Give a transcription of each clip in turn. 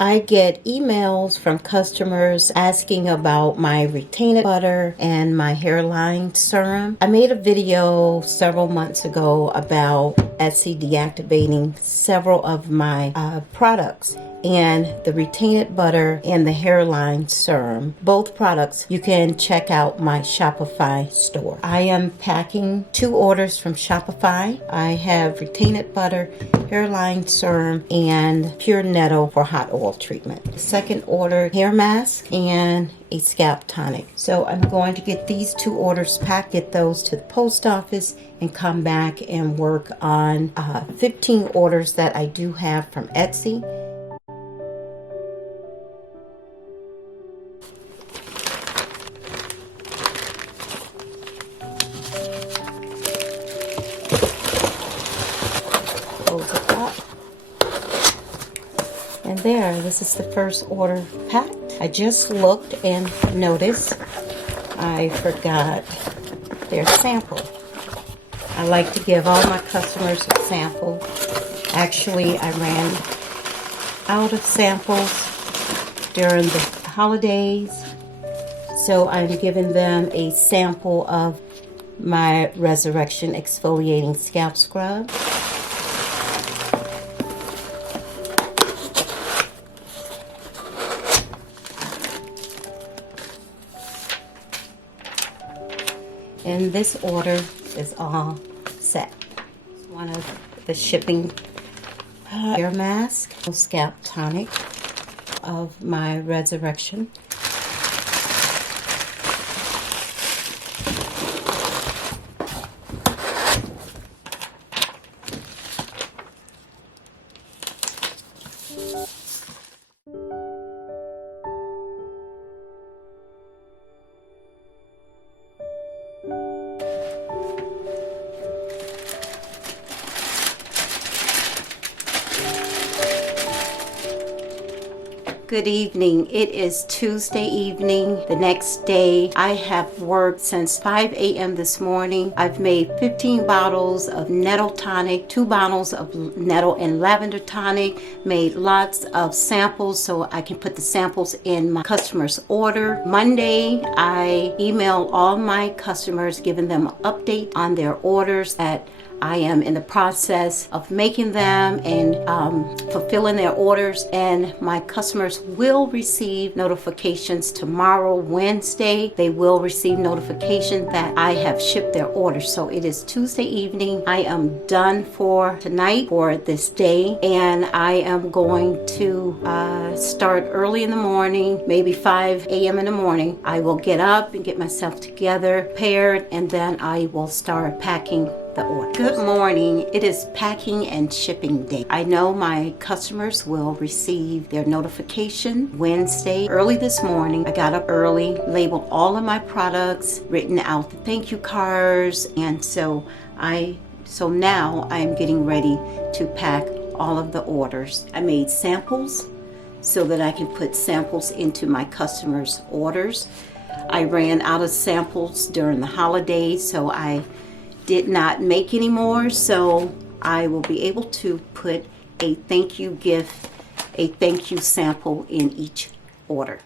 I get emails from customers asking about my retained butter and my hairline serum. I made a video several months ago about Etsy deactivating several of my products, and the retained butter and the hairline serum. Both products you can check out my Shopify store. I am packing 2 orders from Shopify. I have retained butter, hairline serum, and pure nettle for hot oil treatment. The second order, hair mask and a scalp tonic. So I'm going to get these 2 orders packed, get those to the post office, and come back and work on 15 orders that I do have from Etsy. Close it up. And there, this is the first order packed. I just looked and noticed I forgot their sample. I like to give all my customers a sample. Actually, I ran out of samples during the holidays, so I'm giving them a sample of my Resurrection Exfoliating Scalp Scrub. And this order is all set. It's one of the shipping hair mask, scalp tonic of my Resurrection. Good evening. It is Tuesday evening. The next day, I have worked since 5 a.m. this morning. I've made 15 bottles of nettle tonic, 2 bottles of nettle and lavender tonic, made lots of samples so I can put the samples in my customer's order. Monday, I emailed all my customers, giving them an update on their orders that I am in the process of making them and fulfilling their orders, and my customers will receive notifications tomorrow, Wednesday. They will receive notification that I have shipped their orders. So it is Tuesday evening. I am done for tonight, for this day, and I am going to start early in the morning, maybe 5 a.m. in the morning. I will get up and get myself together, prepared, and then I will start packing the order. Good morning. It is packing and shipping day. I know my customers will receive their notification Wednesday. Early this morning, I got up early, labeled all of my products, written out the thank you cards, and so now I am getting ready to pack all of the orders. I made samples so that I can put samples into my customers' orders. I ran out of samples during the holidays, so I did not make any more, so I will be able to put a thank you gift, a thank you sample in each order.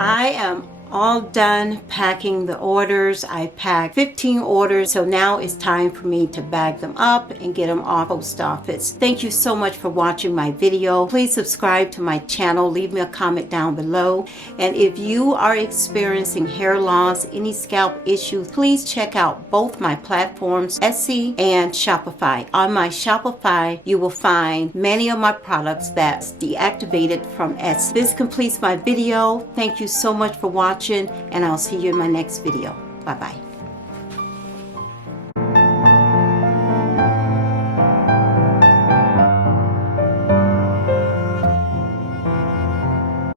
I am all done packing the orders. I packed 15 orders, so now it's time for me to bag them up and get them off post office. Thank you so much for watching my video. Please subscribe to my channel, leave me a comment down below, and if you are experiencing hair loss, any scalp issues, please check out both my platforms, Etsy and Shopify. On my Shopify, you will find many of my products that's deactivated from Etsy. This completes my video. Thank you so much for watching, and I'll see you in my next video. Bye-bye.